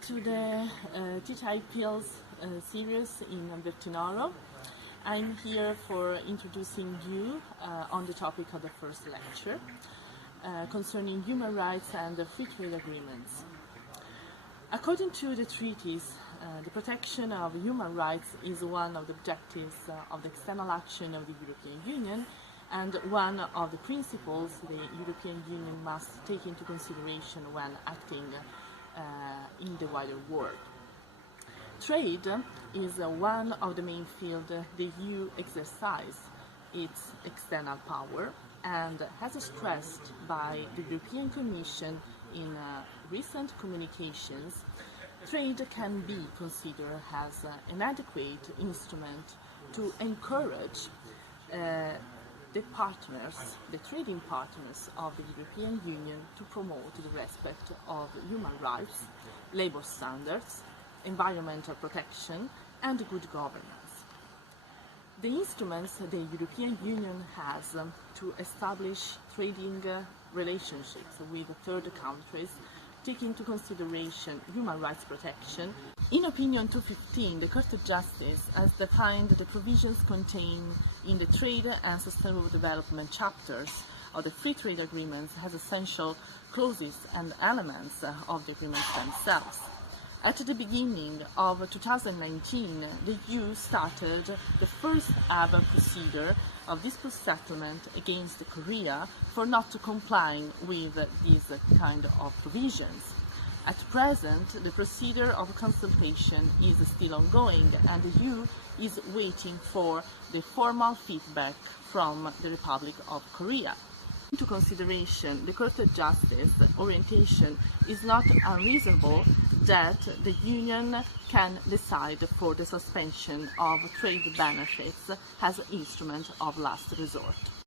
to the TTI Pills series in Bertinoro. I'm here for introducing you on the topic of the first lecture concerning human rights and the free trade agreements. According to the treaties, the protection of human rights is one of the objectives of the external action of the European Union and one of the principles the European Union must take into consideration when acting in the wider world. Trade is one of the main fields the EU exercises its external power, and as stressed by the European Commission in recent communications, trade can be considered as an adequate instrument to encourage the trading partners of the European Union to promote the respect of human rights, labor standards, environmental protection and good governance. The instruments the European Union has to establish trading relationships with third countries take into consideration human rights protection. In Opinion 215, the Court of Justice has defined the provisions contained in the Trade and Sustainable Development chapters of the Free Trade Agreements as essential clauses and elements of the agreements themselves. At the beginning of 2019, the EU started the first ever procedure of dispute settlement against Korea for not complying with these kind of provisions. At present, the procedure of consultation is still ongoing and the EU is waiting for the formal feedback from the Republic of Korea. Into consideration the Court of Justice orientation is not unreasonable that the Union can decide for the suspension of trade benefits as an instrument of last resort.